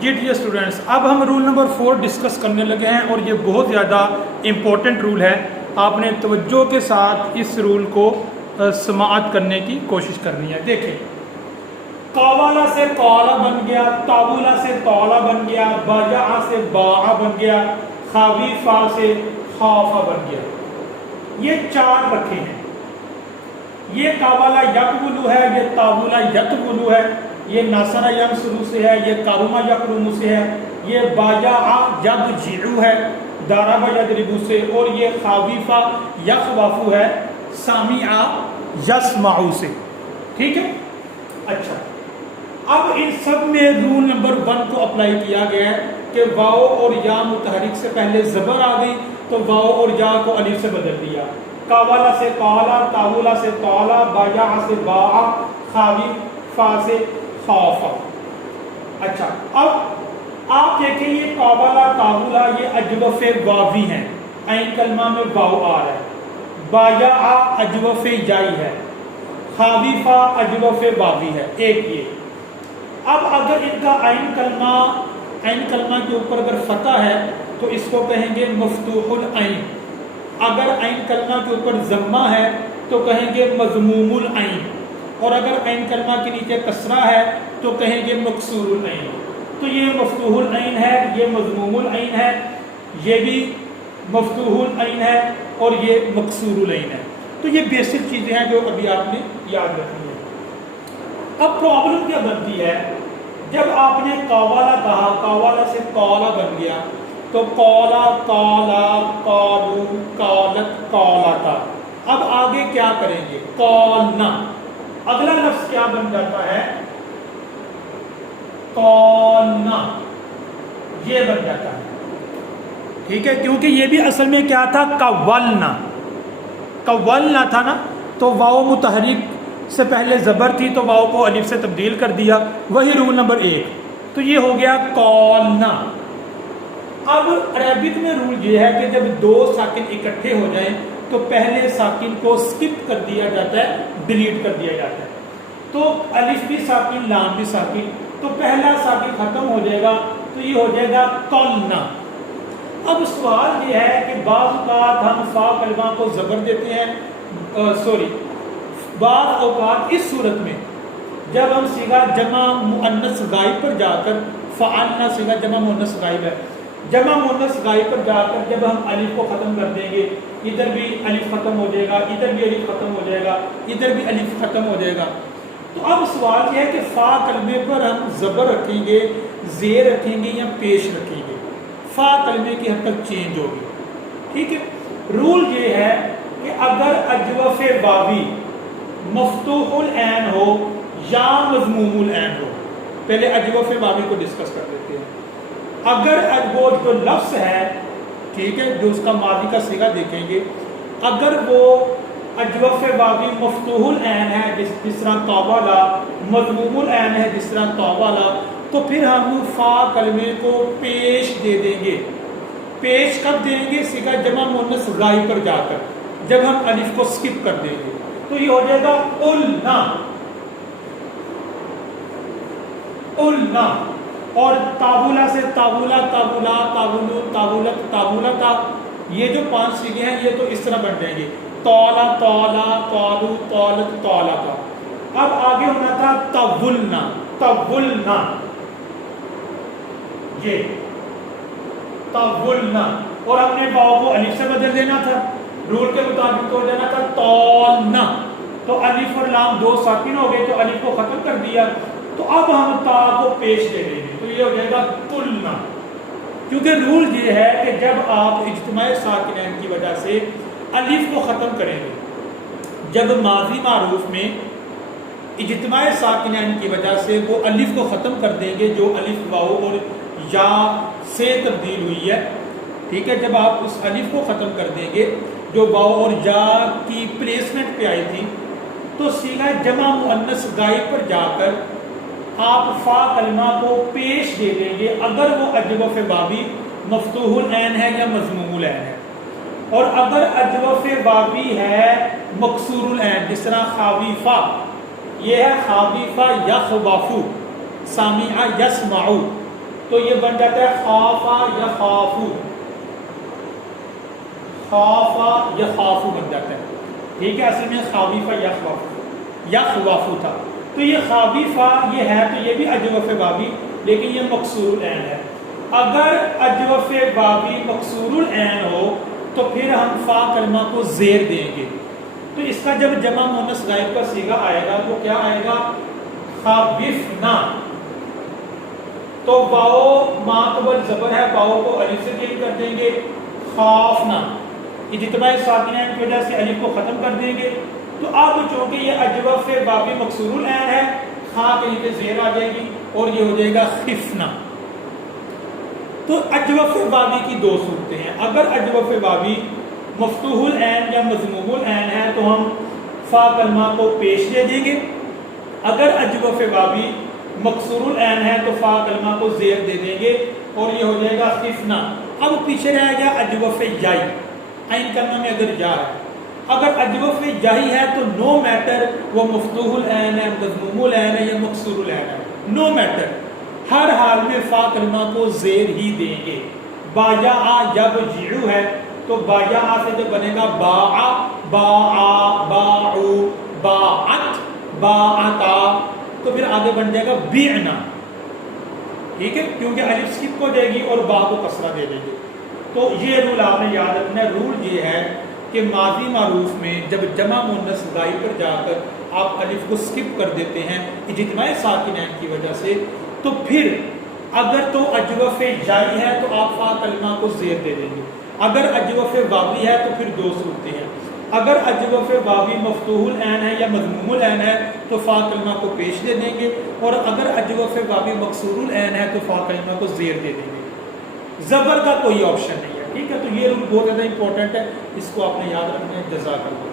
جی dear students, اب ہم roll number 4 discuss کرنے لگے ہیں اور یہ بہت زیادہ امپورٹنٹ رول ہے. آپ نے توجہ کے ساتھ اس رول کو سماعت کرنے کی کوشش کرنی ہے. دیکھیں، قاولا سے قالا بن گیا، تاولا سے طالا بن گیا، باجا سے باع بن گیا، خاویفا سے خافا بن گیا. یہ 4 رکھے ہیں. یہ قاولا یقبلو ہے، یہ تاولا یقبلو ہے، یہ ناصرہ ینصرو سے ہے، یہ کارما یقرم سے ہے، یہ باجا یضجع ہے داربا یضربو سے، اور یہ خاویفا یخوفو ہے سامع یسمع سے. ٹھیک ہے. اچھا، اب ان سب میں رول نمبر 1 کو اپلائی کیا گیا ہے کہ واو اور یا متحرک سے پہلے زبر آ گئی تو واو اور یا کو الف سے بدل دیا. قاولا سے قالا، تاولا سے طالا، باجا سے باع، خاویفا سے خافا. اچھا، اب آپ دیکھیں یہ قاولا تاولا یہ اجوف واوی ہیں، عین کلمہ میں واو آ رہا ہے. باجا اجوف جائی ہے، خاویفا اجوف واوی ہے. ایک یہ. اب اگر ان کا عین کلمہ کے اوپر اگر فتح ہے تو اس کو کہیں گے مفتوح العین. اگر عین کلمہ کے اوپر ضمہ ہے تو کہیں گے مضموم العین، اور اگر عین کلمہ کے نیچے کسرہ ہے تو کہیں گے مکسور العین. تو یہ مفتوح العین ہے، یہ مضموم العین ہے، یہ بھی مفتوح العین ہے، اور یہ مکسور العین ہے. تو یہ بیسک چیزیں ہیں جو ابھی آپ نے یاد رکھنی ہے. اب پرابلم کیا بنتی ہے، جب آپ نے قاولا کہا، قاولا سے قالا بن گیا تو قالا، قالا، قالو، قالت، قالتا. اب آگے کیا کریں گے؟ قالنا. اگلا لفظ کیا بن جاتا ہے؟ قالنا. یہ بن جاتا ہے. ٹھیک ہے، کیونکہ یہ بھی اصل میں کیا تھا؟ قولنا. قولنا تھا نا، تو واو متحرک سے پہلے زبر تھی تو واو کو الف سے تبدیل کر دیا. وہی رول نمبر 1. تو یہ ہو گیا قالنا. اب عربک میں رول یہ ہے کہ جب 2 ساکن اکٹھے ہو جائیں تو پہلے ساکن کو سکپ کر دیا جاتا ہے، ڈیلیٹ کر دیا جاتا ہے. تو الف بھی ساکن، لام بھی ساکن، تو پہلا ساکن ختم ہو جائے گا تو یہ ہو جائے گا قلنا. اب سوال یہ ہے کہ بعض اوقات ہم فا کلمہ کو زبر دیتے ہیں، بعض اوقات اس صورت میں جب ہم صیغہ جمع مؤنث غائب پر جا کر، فعلنا صیغہ جمع مؤنث غائب ہے، جمع مؤنث غائب پر جا کر جب ہم الف کو ختم کر دیں گے، ادھر بھی الف ختم ہو جائے گا، ادھر بھی الف ختم ہو جائے گا، ادھر بھی الف ختم ہو جائے گا. تو اب سوال یہ ہے کہ فا کلمے پر ہم زبر رکھیں گے، زیر رکھیں گے یا پیش رکھیں گے؟ فا کلمے کی حرکت چینج ہوگی. ٹھیک ہے. رول یہ ہے کہ اگر اجوف واوی مفتوح العین ہو یا مضموم العین ہو، پہلے اجوف واوی کو ڈسکس کر لیتے ہیں. اگر وہ جو لفظ ہے، ٹھیک ہے، جو اس کا ماضی کا صیغہ دیکھیں گے، اگر وہ اجوف واوی مفتوح العین ہے جس طرح قاولا، مضموم العین ہے جس طرح طاولا، تو پھر ہم فا کلمے کو پیش دے دیں گے. پیش کب دیں گے؟ صیغہ جمع مؤنث غائب پر جا کر، جب ہم الف کو سکپ کر دیں گے تو یہ ہو جائے گا قلنا. قلنا. اور تاولا سے تاولا، تاولا، تاولو، تاولت، تاولتا، یہ جو 5 صیغے ہیں یہ تو اس طرح بن جائیں گے. طالا، طالا، طالو، طالت، طالتا. اب آگے ہونا تھا طولنا. طولنا، یہ طولنا، اور ہم نے واو کو الف سے بدل دینا تھا، رول کے مطابق تو ہو جانا تھا طالنا. تو الف اور لام 2 ساکن ہو گئے تو الف کو ختم کر دیا، تو اب ہم تا کو پیش دے دیں گے تو یہ ہو جائے گا قلنا. کیونکہ رول یہ ہے کہ جب آپ اجتماع ساکنین کی وجہ سے الف کو ختم کریں گے، جب ماضی معروف میں اجتماع ساکنین کی وجہ سے وہ الف کو ختم کر دیں گے جو الف واو اور یا سے تبدیل ہوئی ہے. ٹھیک ہے. جب آپ اس الف کو ختم کر دیں گے جو واو اور یا کی پلیسمنٹ پہ آئی تھی، تو صیغہ جمع مؤنث غائب پر جا کر آپ فا کلمہ کو پیش دے دیں گے اگر وہ اجوف واوی مفتوح العین ہے یا مضموم العین ہے. اور اگر اجوف واوی ہے مکسور العین، جس طرح خاویفا، یہ ہے خاویفا یخوفو، سامع یسمع، تو یہ بن جاتا ہے خافا یخافو، خافا یخافو بن جاتا ہے، ٹھیک ہے. اصل میں خابیفہ یخوافو تھا. تو یہ خابیفہ یہ ہے تو یہ بھی اجوف بابی، لیکن یہ مکسور العین ہے. اگر اجوف بابی مکسور العین ہو تو پھر ہم فا کلمہ کو زیر دیں گے. تو اس کا جب جمع مؤنث غائب کا صیغہ آئے گا تو کیا آئے گا؟ خابفنا. تو واو ما قبل زبر ہے، واو کو الف سے چینج کر دیں گے، خافنا. اجتماع ساکنین کی وجہ سے الف کو ختم کر دیں گے. تو اب چونکہ یہ اجوف بابی مکسور العین ہے، خا کے نیچے زیر آ جائے گی اور یہ ہو جائے گا خفنا. تو اجوف بابی کی دو صورتیں ہیں. اگر اجوف بابی مفتوح العین یا مضموم العین ہے تو ہم فا کلمہ کو پیش دے دیں گے. اگر اجوف بابی مکسور العین ہے تو فا کلمہ کو زیر دے دیں گے اور یہ ہو جائے گا خفنا. اب پیچھے رہ گیا اجوف جائی. عین کلمہ میں اگر جا ہے، اگر اجوف جائی ہے تو نو میٹر وہ مفتوح العین ہے، مضموم العین ہے یا مکسور العین ہے، نو میٹر، ہر حال میں فا کلمہ کو زیر ہی دیں گے. باجا جب جیعو ہے تو باجا سے جب بنے گا باع باع باعو باعت باعتا تو پھر آگے بن جائے گا بیعنا، ٹھیک ہے، کیونکہ الف سکپ ہو جائے گی اور با کو کسرہ دے دیں گے. تو یہ رول آپ نے یاد رکھنا ہے. رول یہ ہے کہ ماضی معروف میں جب جمع مؤنث غائب پر جا کر آپ الف کو سکپ کر دیتے ہیں اجتماع ساکنین کی وجہ سے، تو پھر اگر تو اجوف جائی ہے تو آپ فا کلمہ کو زیر دے دیں گے. اگر اجوف واوی ہے تو پھر دو صورتیں ہیں. اگر اجوف واوی مفتوح العین ہے یا مضموم العین ہے تو فا کلمہ کو پیش دے دیں گے، اور اگر اجوف واوی مکسور العین ہے تو فا کلمہ کو زیر دے دیں گے. زبر کا کوئی آپشن نہیں ہے، ٹھیک ہے. تو یہ رول بہت زیادہ امپورٹنٹ ہے، اس کو آپ نے یاد رکھنا ہے. جزاک اللہ.